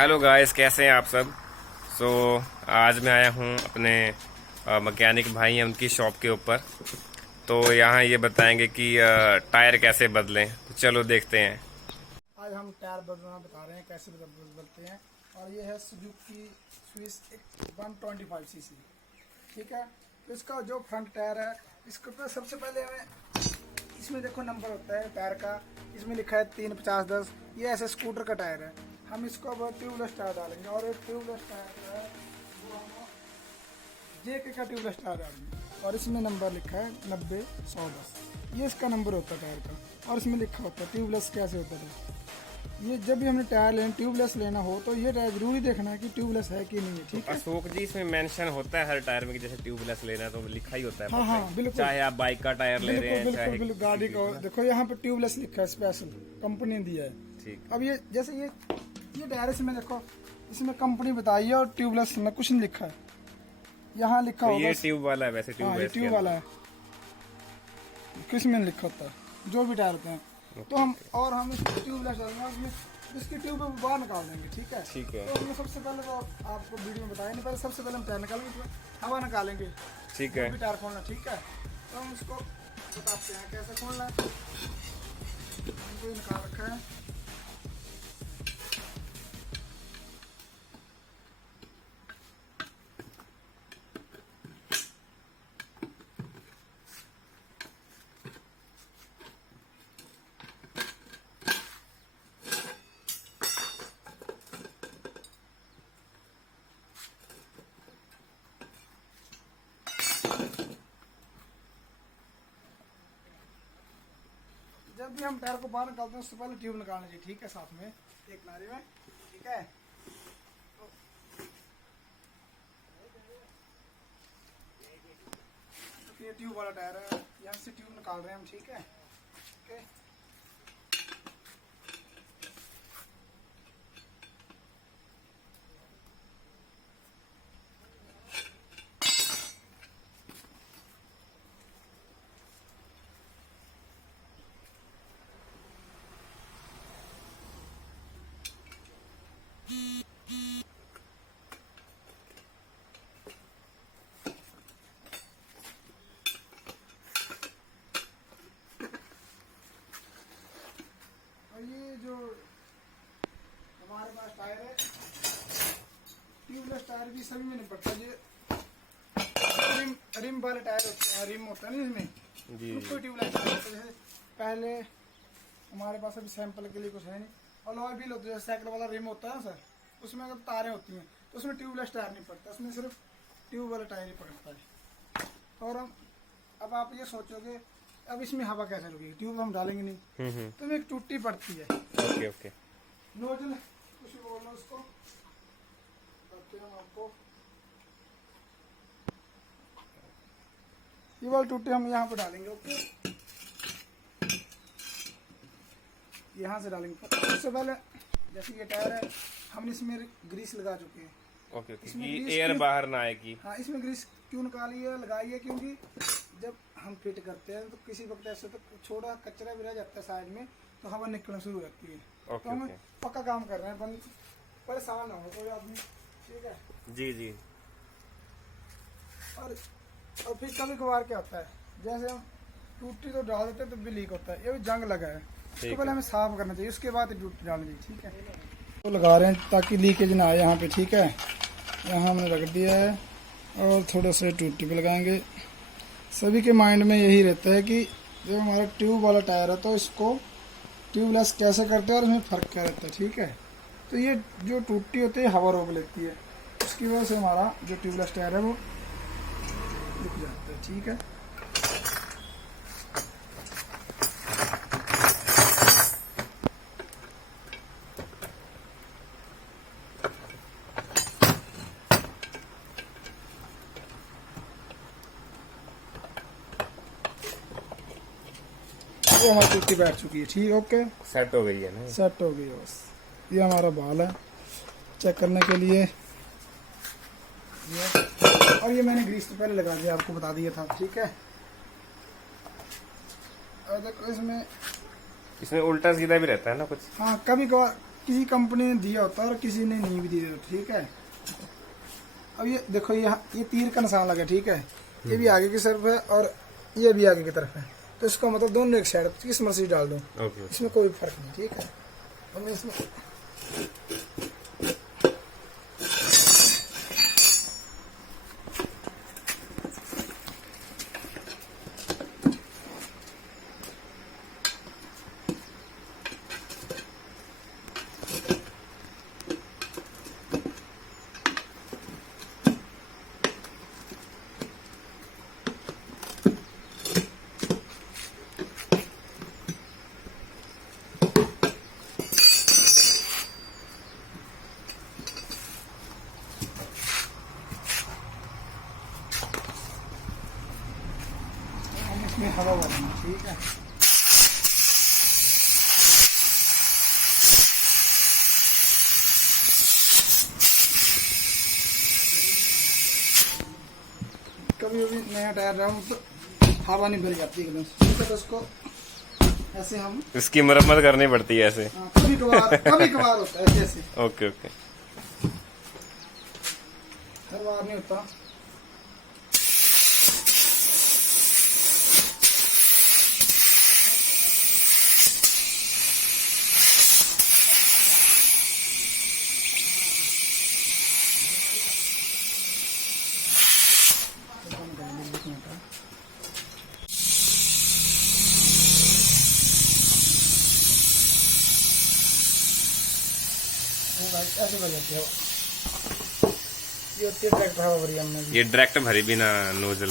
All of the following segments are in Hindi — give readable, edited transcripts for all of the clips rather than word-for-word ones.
हेलो गाइस, कैसे हैं आप सब। आज मैं आया हूं अपने मैकेनिक भाई हैं उनकी शॉप के ऊपर। तो यहाँ ये बताएंगे कि टायर कैसे बदलें। तो चलो देखते हैं। आज हम टायर बदलना बता रहे हैं कैसे बदलते हैं। और ये है सुजुकी स्विस 125cc। ठीक है, तो इसका जो फ्रंट टायर है इसके ऊपर सबसे पहले हमें इसमें देखो नंबर होता है टायर का। इसमें लिखा है 35010। ये ऐसे स्कूटर का टायर है। हम इसको अब ट्यूबलेस टायर डालेंगे और एक ट्यूबलेस टायर जो है वो हम JK का ट्यूबलेस टायर डालेंगे। और इसमें नंबर लिखा है 90110। ये इसका नंबर होता है टायर का। और इसमें लिखा होता है ट्यूबलेस कैसे होता है। ये जब भी हमने टायर लेना ट्यूबलेस लेना हो तो ये टायर जरूरी देखना है कि ट्यूबलेस है कि नहीं है। ठीक है अशोक जी, इसमें मेंशन होता है हर टायर में कि जैसे ट्यूबलेस लेना है तो लिखा ही होता है। हाँ हाँ बिल्कुल, चाहे आप बाइक का टायर ले रहे हैं, बिल्कुल चाहे बिल्कुल गाड़ी का। देखो यहाँ पे ट्यूबलेस लिखा है, स्पेशल कंपनी ने दिया है। ठीक। अब ये जैसे ये टायर इसमें देखो, इसमें कंपनी बताई है और ट्यूबलेस में कुछ नहीं लिखा है। यहाँ लिखा तो होगा ये ट्यूब वाला है, वैसे हाँ ये ट्यूब वाला है, किसमें लिखा होता है जो भी टायर होते हैं। तो हम इस ट्यूबलेस डालेंगे, इसकी ट्यूब बाहर निकाल देंगे। ठीक है, ठीक है। तो हमने सबसे पहले तो आपको वीडियो में बताया नहीं, पहले सबसे पहले हम टायर निकालेंगे, हवा निकालेंगे। ठीक है, टायर खोलना। ठीक है, तो हम इसको बताते हैं कैसे खोलना है। हमको निकाल रखा है। जब भी हम टायर को बाहर निकालते हैं उससे पहले ट्यूब निकालनी चाहिए। ठीक है, साथ में एक नारे में। ठीक है, तो ये ट्यूब वाला टायर है, यहाँ से ट्यूब निकाल रहे हैं हम। ठीक है, ओके। और ये जो हमारे पास टायर है, ट्यूबलेस टायर भी सभी में नहीं पड़ता। ये रिम वाले टायर होते हैं, रिम होता है ना इसमें जी। उसको ट्यूबलेस टायर होता है। जैसे पहले हमारे पास अभी सैंपल के लिए कुछ है नहीं, और लॉय व्हील होती है, साइकिल वाला रिम होता है ना सर, उसमें अगर तारें होती हैं तो उसमें ट्यूबलेस टायर नहीं पड़ता, उसमें सिर्फ ट्यूब वाला टायर ही पकड़ता है। और अब आप ये सोचोगे अब इसमें हवा कैसे रुकेगी, ट्यूब हम डालेंगे नहीं, तो एक टूटी पड़ती है। Okay okay. नोजल कुछ बोलना उसको बताते हैं हम आपको। ये वाली टूटी हम यहाँ पे डालेंगे। ओके, यहाँ से डालेंगे। सबसे पहले जैसे ये टायर है, हमने इसमें ग्रीस लगा चुके हैं। ओके ओके, ये एयर बाहर ना आएगी। हाँ, इसमें ग्रीस क्यों निकाली है, लगाई है, क्योंकि जब हम फिट करते हैं तो किसी वक्त ऐसे तो छोटा कचरा भी रह जाता है साइड में, तो हवा निकलना शुरू हो जाती है। ओके, तो हम ओके। पक्का काम कर रहे हैं, परेशान ना हो कोई आदमी। ठीक है, जी जी। और फिर कभी कभार क्या होता है, जैसे हम टूटी तो डाल देते हैं तो भी लीक होता है, ये भी जंग लगा है, उसको पहले हमें साफ करना चाहिए, उसके बाद टूटी डालनी चाहिए। ठीक है, तो लगा रहे हैं ताकि लीकेज ना आए यहाँ पे। ठीक है, यहाँ हमने रख दिया है और थोड़ा सा टूटी पे लगाएंगे। सभी के माइंड में यही रहता है कि जो हमारा ट्यूब वाला टायर है तो इसको ट्यूबलेस कैसे करते हैं और इसमें फ़र्क क्या रहता है। ठीक है, तो ये जो टूटी होती है हवा रोक लेती है, उसकी वजह से हमारा जो ट्यूबलेस टायर है वो रुक जाता है। ठीक है, ये हमारी टूटी बैठ चुकी है। ठीक, ओके, सेट हो गई है ना। सेट हो गई है बस। ये हमारा बाल है चेक करने के लिए ये, और ये मैंने ग्रीस तो पहले लगा दिया, आपको बता दिया था। ठीक है, और देखो इसमें उल्टा सीधा भी रहता है ना कुछ। हाँ, कभी कभार किसी कंपनी ने दिया होता है और किसी ने नहीं भी दिया होता, ठीक है। अब ये देखो ये तीर का निशान लगा, ठीक है। ये भी आगे की तरफ है और ये भी आगे की तरफ है, तो इसका मतलब दोनों एक साइड किस मर्जी डाल दो, इसमें कोई फर्क नहीं, ठीक है। अब मैं इसमें हवा भरना, ठीक है। कभी भी नया टायर रहा हूँ तो हवा नहीं भर जाती एकदम, ठीक है। तो उसको ऐसे हम इसकी मरम्मत करनी पड़ती है ऐसे। कभी कभार होता है ऐसे। ओके ओके, हर बार नहीं होता। ऐसे भर जाती है ये होती है डायरेक्ट हवा भरी हमने। ये डायरेक्ट भरी बिना नोजल,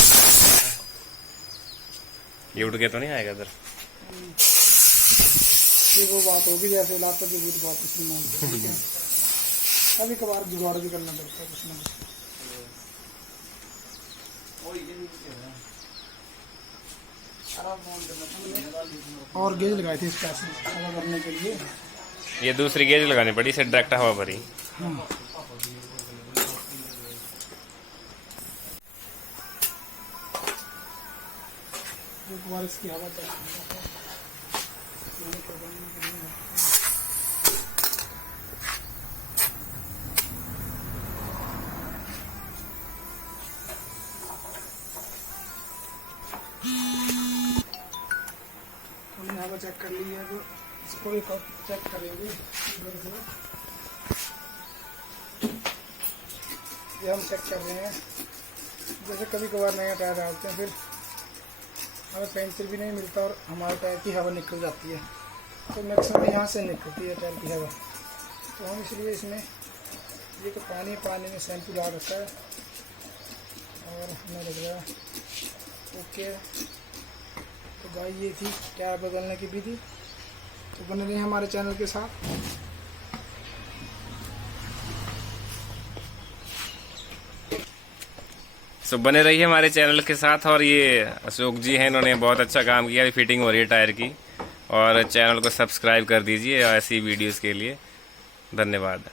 ये उठ के तो नहीं आएगा इधर। ये वो बात होगी जैसे लाता की भी बात इसमें मानते हैं, ठीक है। कभी कभार जुगाड़ भी करना पड़ता है कुछ ना कुछ। और गेज लगाई थी इसका हवा भरने के लिए। ये दूसरी गेज लगानी पड़ी, इसे डायरेक्ट हवा भरी। हाँ। एक बार इसकी हवा हमने हवा चेक कर ली है, तो इसको भी चेक करेंगे। ये हम चेक कर रहे हैं, जैसे कभी कभार नया टायर डालते हैं, फिर हमें पेंसिल भी नहीं मिलता और हमारे टायर की हवा निकल जाती है, तो मैक्सिमम यहाँ से निकलती है टायर की हवा। तो हम इसलिए इसमें ये तो पानी में शैम्पू डाल रखा है और हमें लग रहा है ओके। तो भाई ये थी टायर बदलने की विधि, तो बने रहिए हमारे चैनल के साथ। सो बने रहिए हमारे चैनल के साथ। और ये अशोक जी हैं, इन्होंने बहुत अच्छा काम किया। अभी फिटिंग हो रही है टायर की, और चैनल को सब्सक्राइब कर दीजिए ऐसी वीडियोस के लिए। धन्यवाद।